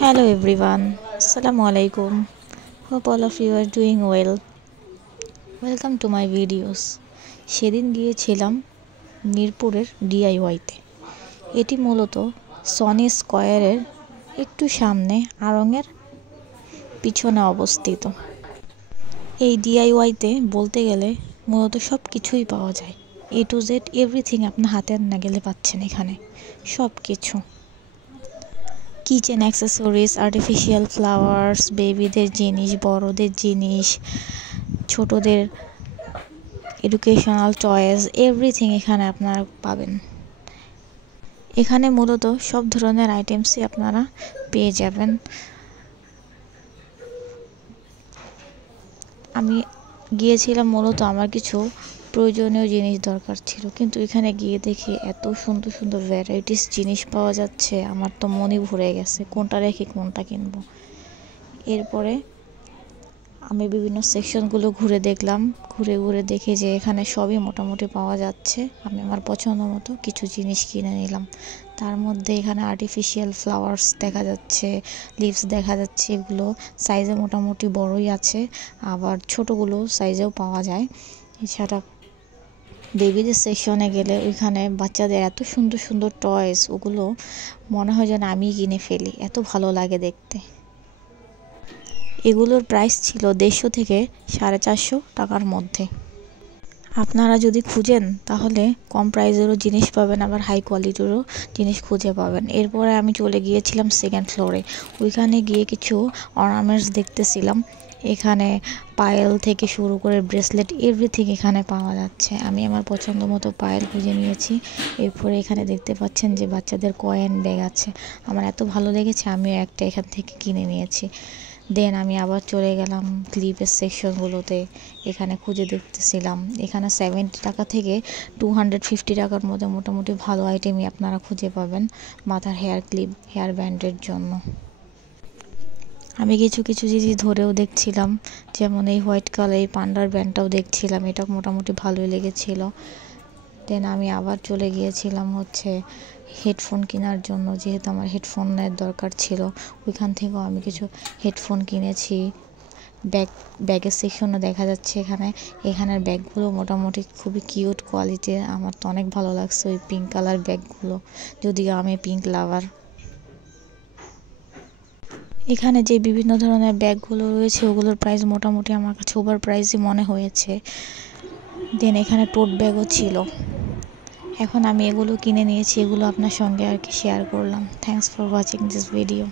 Hello everyone, Assalamu alaikum. Hope all of you are doing well. Welcome to my videos. সেদিন গিয়েছিলাম মিরপুরের ডিআইওয়াইতে। এটি মূলত সনি স্কয়ারের একটু সামনে আড়ংয়ের পিছনে অবস্থিত। এই ডিআইওয়াইতে বলতে গেলে মূলত সব কিছুই পাওয়া যায়। A to Z এভরিথিং আপনার হাতের নাগালে পাচ্ছেন এখানে সব কিছু। কিচেন অ্যাক্সেসরিজ, আর্টিফিশিয়াল ফ্লাওয়ার্স, বেবিদের জিনিস, বড়দের জিনিস, ছোটদের এডুকেশনাল টয়েস, এভরিথিং এখানে আপনারা পাবেন। এখানে মূলত সব ধরনের আইটেমসই আপনারা পেয়ে যাবেন। আমি গিয়েছিলাম মূলত আমার কিছু প্রয়োজনীয় জিনিস দরকার ছিল, কিন্তু এখানে গিয়ে দেখি এত সুন্দর সুন্দর ভ্যারাইটিস জিনিস পাওয়া যাচ্ছে, আমার তো মনই ভরে গেছে কোনটা রেখে কোনটা কিনবো। এরপরে আমি বিভিন্ন সেকশনগুলো ঘুরে দেখলাম, ঘুরে দেখি যে এখানে সবই মোটামুটি পাওয়া যাচ্ছে। আমি আমার পছন্দ মতো কিছু জিনিস কিনে নিলাম। তার মধ্যে এখানে আর্টিফিশিয়াল ফ্লাওয়ার্স দেখা যাচ্ছে, লিভস দেখা যাচ্ছে। এগুলো সাইজে মোটামুটি বড়ই আছে, আবার ছোটোগুলো সাইজেও পাওয়া যায়। এছাড়া বেবিদের সেকশনে গেলে ওইখানে বাচ্চাদের এত সুন্দর সুন্দর টয়েস, ওগুলো মনে হয় যেন আমিই কিনে ফেলি, এত ভালো লাগে দেখতে। এগুলোর প্রাইস ছিল 150 থেকে 450 টাকার মধ্যে। আপনারা যদি খুঁজেন তাহলে কম প্রাইসেরও জিনিস পাবেন, আবার হাই কোয়ালিটিরও জিনিস খুঁজে পাবেন। এরপরে আমি চলে গিয়েছিলাম সেকেন্ড ফ্লোরে। ওইখানে গিয়ে কিছু অর্নামেন্টস দেখতেছিলাম। এখানে পায়েল থেকে শুরু করে ব্রেসলেট এভরিথিং এখানে পাওয়া যাচ্ছে। আমি আমার পছন্দ মতো পায়েল খুঁজে নিয়েছি। এরপরে এখানে দেখতে পাচ্ছেন যে বাচ্চাদের কয়েন ব্যাগ আছে। আমার এত ভালো লেগেছে, আমিও একটা এখান থেকে কিনে নিয়েছি। দেন আমি আবার চলে গেলাম ক্লিপের সেকশনগুলোতে। এখানে খুঁজে দেখতেছিলাম। এখানে 70 টাকা থেকে 250 টাকার মধ্যে মোটামুটি ভালো আইটেমই আপনারা খুঁজে পাবেন মাথার হেয়ার ক্লিপ, হেয়ার ব্যান্ডের জন্য। আমি কিছু জিনিস ধরেও দেখছিলাম, যেমন এই হোয়াইট কালার এই পান্ডার ব্যান্ডটাও দেখছিলাম, এটা মোটামুটি ভালোই লেগেছিল। দেন আমি আবার চলে গিয়েছিলাম হেডফোন কেনার জন্য, যেহেতু আমার হেডফোনের দরকার ছিল। ওইখান থেকেও আমি কিছু হেডফোন কিনেছি। ব্যাগের সেকশনও দেখা যাচ্ছে এখানের ব্যাগগুলো মোটামুটি খুবই কিউট কোয়ালিটির। আমার তো অনেক ভালো লাগছে ওই পিঙ্ক কালার ব্যাগগুলো, যদিও আমি পিঙ্ক লাভার। এখানে যে বিভিন্ন ধরনের ব্যাগগুলো রয়েছে ওগুলোর প্রাইস মোটামুটি আমার কাছে ওভার প্রাইসই মনে হয়েছে। দেন এখানে টোট ব্যাগও ছিল। এখন আমি এগুলো কিনে নিয়েছি, এগুলো আপনার সঙ্গে শেয়ার করলাম। Thanks for watching this video.